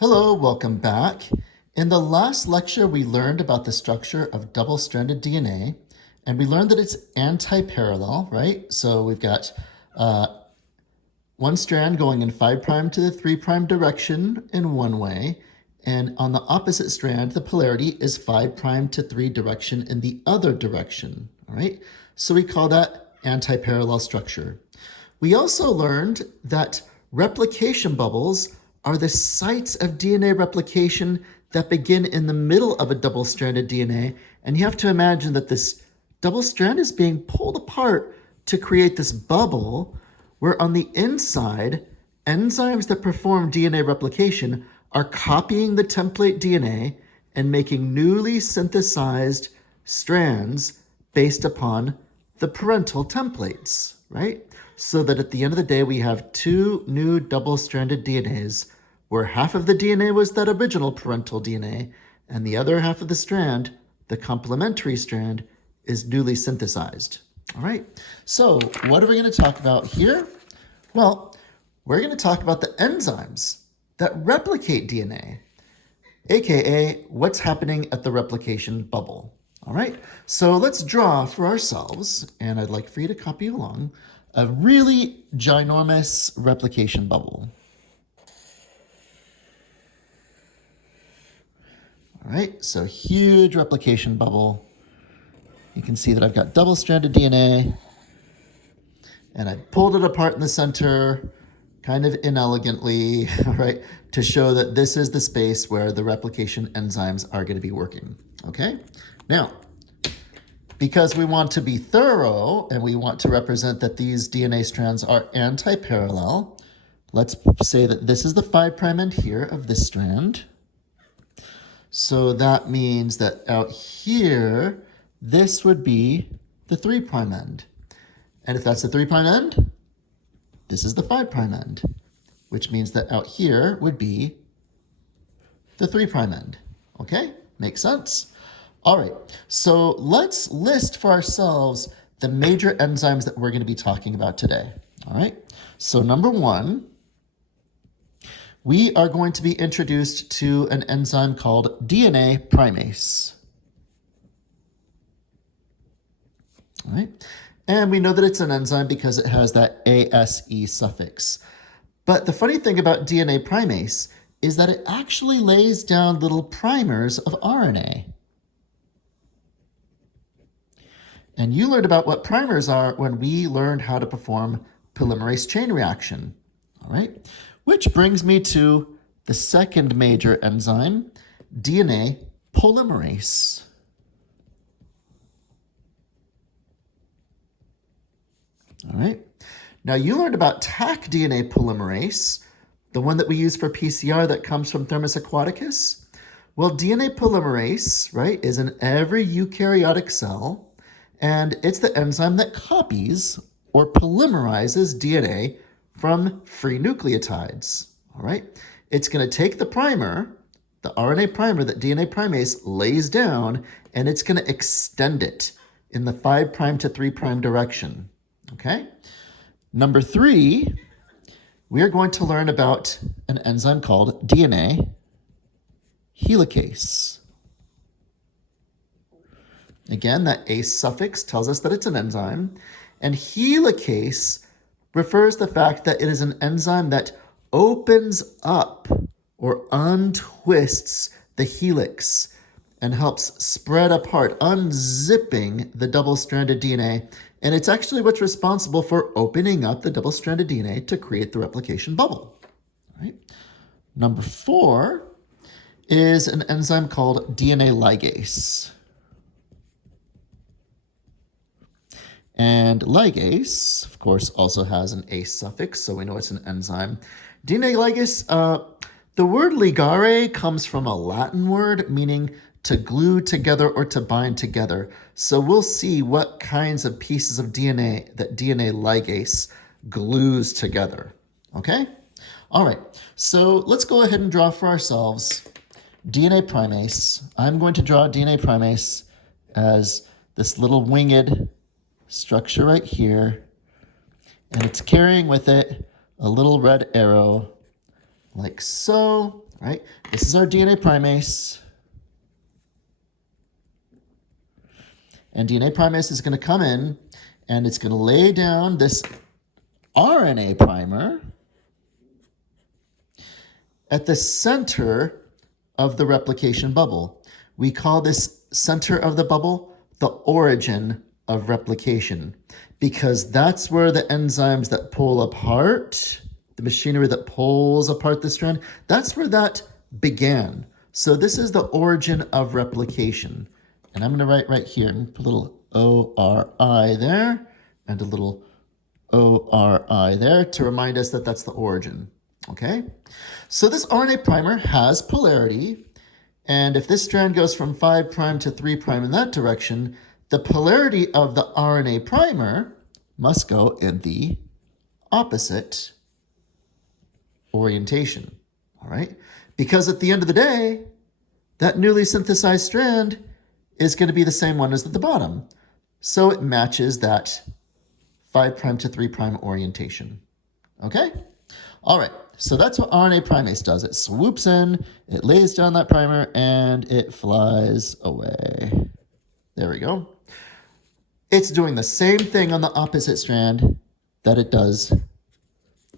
Hello, welcome back. In the last lecture, we learned about the structure of double-stranded DNA, and we learned that it's anti-parallel, right? So we've got one strand going in 5' to the 3' direction in one way, and on the opposite strand, the polarity is 5' to 3 direction in the other direction, all right? So we call that anti-parallel structure. We also learned that replication bubbles are the sites of DNA replication that begin in the middle of a double-stranded DNA. And you have to imagine that this double strand is being pulled apart to create this bubble where on the inside, enzymes that perform DNA replication are copying the template DNA and making newly synthesized strands based upon the parental templates, right? So that at the end of the day, we have two new double-stranded DNAs where half of the DNA was that original parental DNA and the other half of the strand, the complementary strand, is newly synthesized. All right, so what are we going to talk about here? Well, we're going to talk about the enzymes that replicate DNA, aka what's happening at the replication bubble. All right, so let's draw for ourselves, and I'd like for you to copy along, a really ginormous replication bubble. All right, so huge replication bubble. You can see that I've got double-stranded DNA, and I pulled it apart in the center, kind of inelegantly, all right, to show that this is the space where the replication enzymes are going to be working, okay? Now, because we want to be thorough and we want to represent that these DNA strands are anti-parallel, let's say that this is the 5' end here of this strand. So that means that out here, this would be the 3' end. And if that's the 3' end, this is the 5' end, which means that out here would be the 3' end. Okay, makes sense? All right, so let's list for ourselves the major enzymes that we're going to be talking about today. All right, so number one, we are going to be introduced to an enzyme called DNA primase. All right, and we know that it's an enzyme because it has that ASE suffix. But the funny thing about DNA primase is that it actually lays down little primers of RNA. And you learned about what primers are when we learned how to perform polymerase chain reaction, all right? Which brings me to the second major enzyme, DNA polymerase. All right, now you learned about Taq DNA polymerase, the one that we use for PCR that comes from Thermus aquaticus. Well, DNA polymerase, right, is in every eukaryotic cell, and it's the enzyme that copies or polymerizes DNA from free nucleotides, all right? It's going to take the primer, the RNA primer that DNA primase lays down, and it's going to extend it in the 5' to 3' direction, okay? Number three, we are going to learn about an enzyme called DNA helicase. Again, that ACE suffix tells us that it's an enzyme, and helicase refers to the fact that it is an enzyme that opens up or untwists the helix and helps spread apart, unzipping the double-stranded DNA. And it's actually what's responsible for opening up the double-stranded DNA to create the replication bubble. All right. Number four is an enzyme called DNA ligase. And ligase, of course, also has an ACE suffix, so we know it's an enzyme. DNA ligase, the word ligare comes from a Latin word meaning to glue together or to bind together. So we'll see what kinds of pieces of DNA that DNA ligase glues together, okay? All right, so let's go ahead and draw for ourselves DNA primase. I'm going to draw DNA primase as this little winged structure right here, and it's carrying with it a little red arrow like so, right? This is our DNA primase. And DNA primase is going to come in and it's going to lay down this RNA primer at the center of the replication bubble. We call this center of the bubble the origin of replication, because that's where the enzymes that pull apart, the machinery that pulls apart the strand, that's where that began. So this is the origin of replication. And I'm going to write right here, put a little ORI there and a little ORI there to remind us that that's the origin. Okay? So this RNA primer has polarity. And if this strand goes from 5' to 3' in that direction, the polarity of the RNA primer must go in the opposite orientation. All right? Because at the end of the day, that newly synthesized strand is going to be the same one as at the bottom. So it matches that 5' to 3' orientation. Okay? All right. So that's what RNA primase does. It swoops in, it lays down that primer, and it flies away. There we go. It's doing the same thing on the opposite strand that it does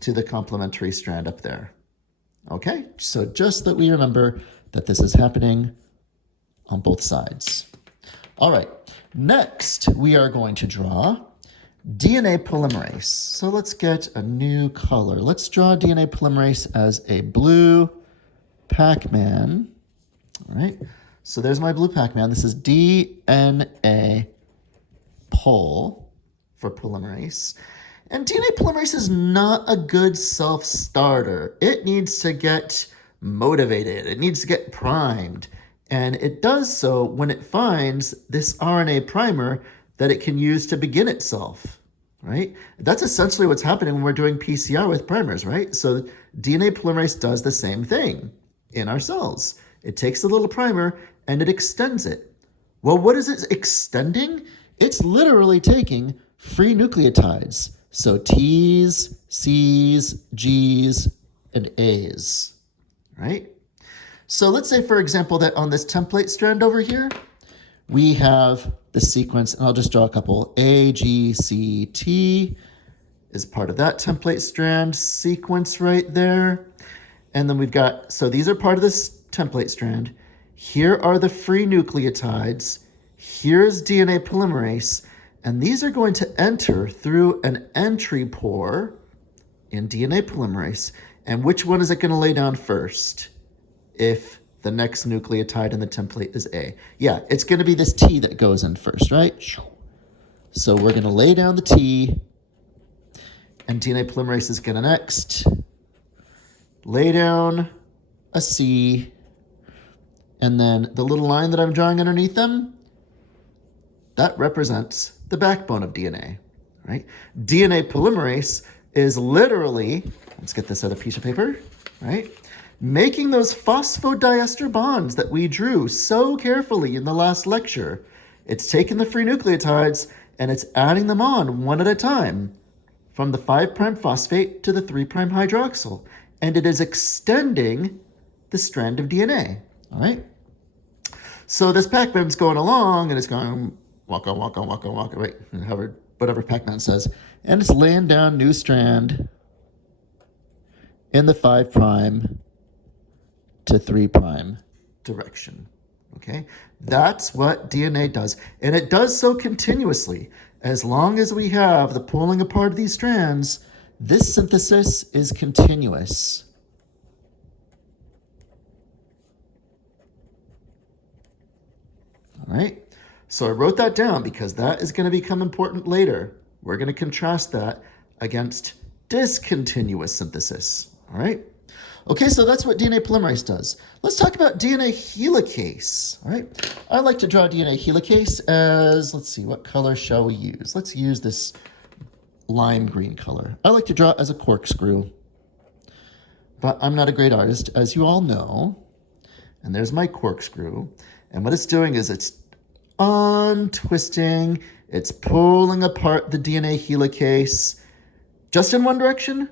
to the complementary strand up there. Okay? So just that we remember that this is happening on both sides. All right. Next, we are going to draw DNA polymerase. So let's get a new color. Let's draw DNA polymerase as a blue Pac-Man. All right. So there's my blue Pac-Man. This is DNA pol for polymerase. And DNA polymerase is not a good self-starter. It needs to get motivated. It needs to get primed. And it does so when it finds this RNA primer that it can use to begin itself, right? That's essentially what's happening when we're doing PCR with primers, right? So DNA polymerase does the same thing in our cells. It takes a little primer and it extends it. Well, what is it extending? It's literally taking free nucleotides. So T's, C's, G's, and A's, right? So let's say, for example, that on this template strand over here, we have the sequence, and I'll just draw a couple. A, G, C, T is part of that template strand sequence right there. And then we've got, so these are part of this template strand. Here are the free nucleotides. Here's DNA polymerase. And these are going to enter through an entry pore in DNA polymerase. And which one is it going to lay down first if the next nucleotide in the template is A? Yeah, it's going to be this T that goes in first, right? So we're going to lay down the T, and DNA polymerase is going to next lay down a C, and then the little line that I'm drawing underneath them, that represents the backbone of DNA, right? DNA polymerase is literally, let's get this other piece of paper, right? Making those phosphodiester bonds that we drew so carefully in the last lecture. It's taking the free nucleotides and it's adding them on one at a time from the 5' phosphate to the 3' hydroxyl. And it is extending the strand of DNA, all right? So this Pac-Man's going along and it's going waka, waka, waka, waka, right? Whatever Pac-Man says. And it's laying down new strand in the 5' to 3' direction, okay? That's what DNA does. And it does so continuously. As long as we have the pulling apart of these strands, this synthesis is continuous. All right? So I wrote that down because that is going to become important later. We're going to contrast that against discontinuous synthesis, all right? Okay, so that's what DNA polymerase does. Let's talk about DNA helicase, all right? I like to draw DNA helicase as, let's see, what color shall we use? Let's use this lime green color. I like to draw it as a corkscrew, but I'm not a great artist, as you all know. And there's my corkscrew. And what it's doing is it's untwisting, it's pulling apart the DNA helicase just in one direction?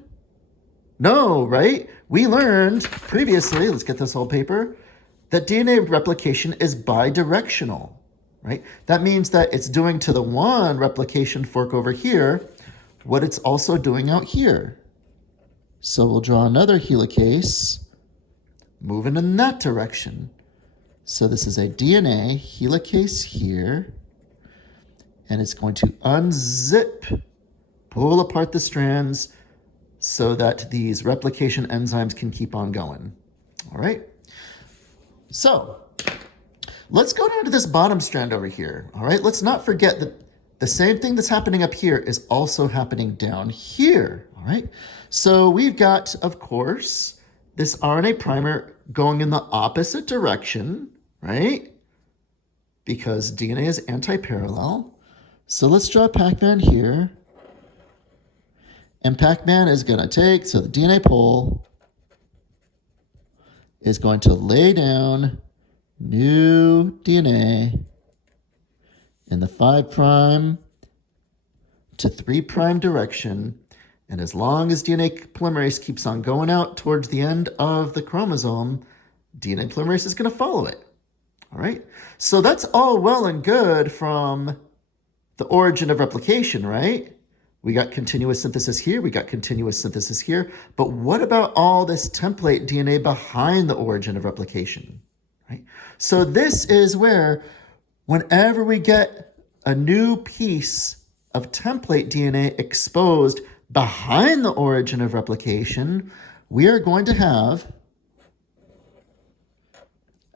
No, right? We learned previously, let's get this old paper, that DNA replication is bidirectional, right? That means that it's doing to the one replication fork over here what it's also doing out here. So we'll draw another helicase moving in that direction. So this is a DNA helicase here, and it's going to unzip, pull apart the strands so that these replication enzymes can keep on going. All right? So let's go down to this bottom strand over here. All right? Let's not forget that the same thing that's happening up here is also happening down here. All right? So we've got, of course, this RNA primer going in the opposite direction, right? Because DNA is anti-parallel. So let's draw Pac-Man here. And Pac-Man is going to take, so the DNA pole is going to lay down new DNA in the 5' to 3' direction. And as long as DNA polymerase keeps on going out towards the end of the chromosome, DNA polymerase is going to follow it. All right? So that's all well and good from the origin of replication, right? We got continuous synthesis here, we got continuous synthesis here, but what about all this template DNA behind the origin of replication, right? So this is where whenever we get a new piece of template DNA exposed behind the origin of replication, we are going to have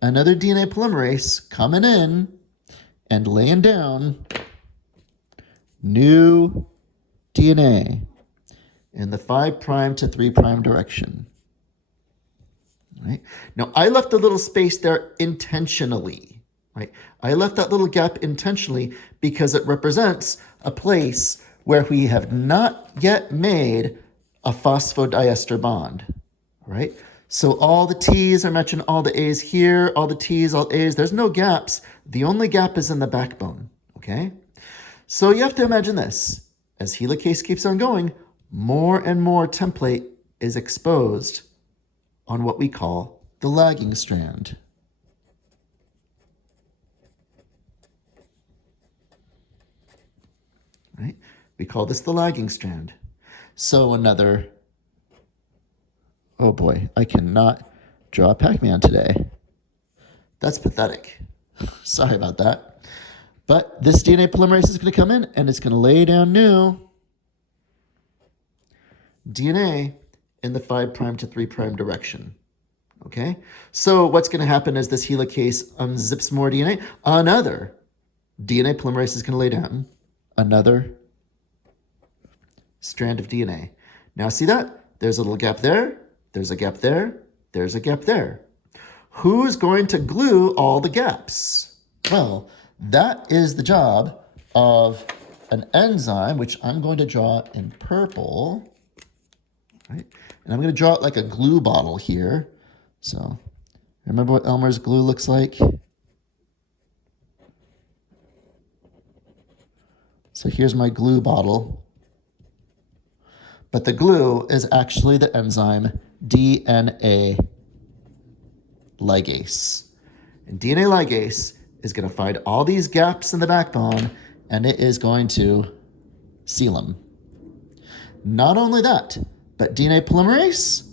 another DNA polymerase coming in and laying down new DNA in the 5' to 3' direction. Right? Now, I left a little space there intentionally. Right? I left that little gap intentionally because it represents a place where we have not yet made a phosphodiester bond. Right? So all the T's are matching all the A's here, all the T's, all A's. There's no gaps. The only gap is in the backbone. Okay? So you have to imagine this. As helicase keeps on going, more and more template is exposed on what we call the lagging strand. Right? We call this the lagging strand. So another, oh boy, I cannot draw Pac-Man today. That's pathetic. Sorry about that. But this DNA polymerase is going to come in and it's going to lay down new DNA in the 5' to 3' direction. Okay? So what's going to happen is this helicase unzips more DNA. Another DNA polymerase is going to lay down another strand of DNA. Now see that? There's a little gap there. There's a gap there. There's a gap there. Who's going to glue all the gaps? Well, that is the job of an enzyme, which I'm going to draw in purple. Right? And I'm going to draw it like a glue bottle here. So remember what Elmer's glue looks like? So here's my glue bottle. But the glue is actually the enzyme DNA ligase. And DNA ligase is going to find all these gaps in the backbone, and it is going to seal them. Not only that, but DNA polymerase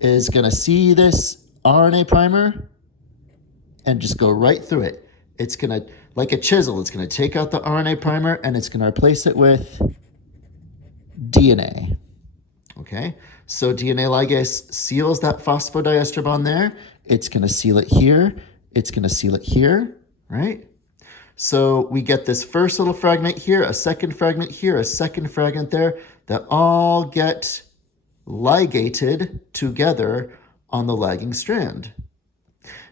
is going to see this RNA primer and just go right through it. It's going to, like a chisel, it's going to take out the RNA primer and it's going to replace it with DNA. Okay, so DNA ligase seals that phosphodiester bond there. It's going to seal it here. It's going to seal it here. Right? So we get this first little fragment here, a second fragment here, a second fragment there, that all get ligated together on the lagging strand.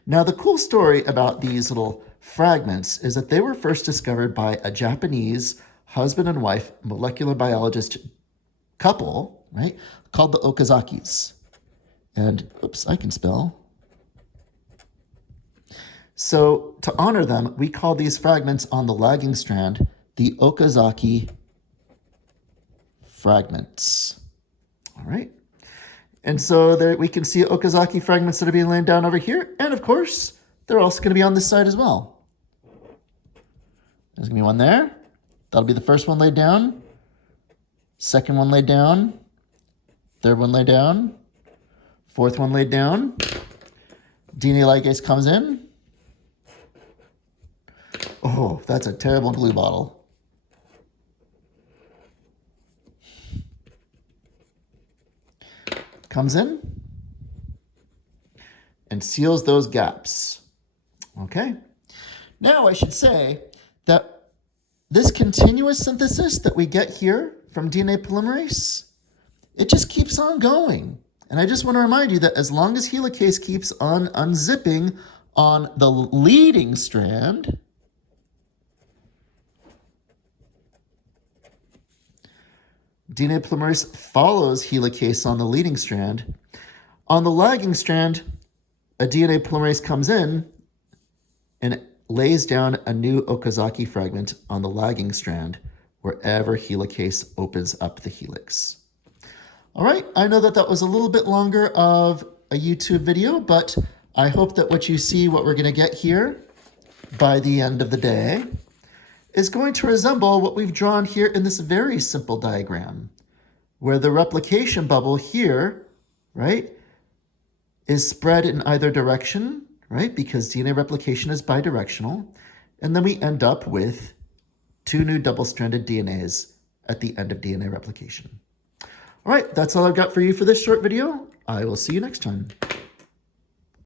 Now, the cool story about these little fragments is that they were first discovered by a Japanese husband and wife molecular biologist couple, right, called the Okazakis. And, oops, I can spell. So to honor them, we call these fragments on the lagging strand the Okazaki fragments. All right. And so there we can see Okazaki fragments that are being laid down over here. And of course, they're also going to be on this side as well. There's going to be one there. That'll be the first one laid down. Second one laid down. Third one laid down. Fourth one laid down. DNA ligase comes in. Oh, that's a terrible glue bottle. Comes in and seals those gaps. Okay. Now I should say that this continuous synthesis that we get here from DNA polymerase, it just keeps on going. And I just want to remind you that as long as helicase keeps on unzipping on the leading strand, DNA polymerase follows helicase on the leading strand. On the lagging strand, a DNA polymerase comes in and lays down a new Okazaki fragment on the lagging strand wherever helicase opens up the helix. All right, I know that that was a little bit longer of a YouTube video, but I hope that what you see, what we're going to get here by the end of the day, is going to resemble what we've drawn here in this very simple diagram, where the replication bubble here, right, is spread in either direction, right, because DNA replication is bidirectional, and then we end up with 2 new double-stranded DNAs at the end of DNA replication. All right, that's all I've got for you for this short video. I will see you next time.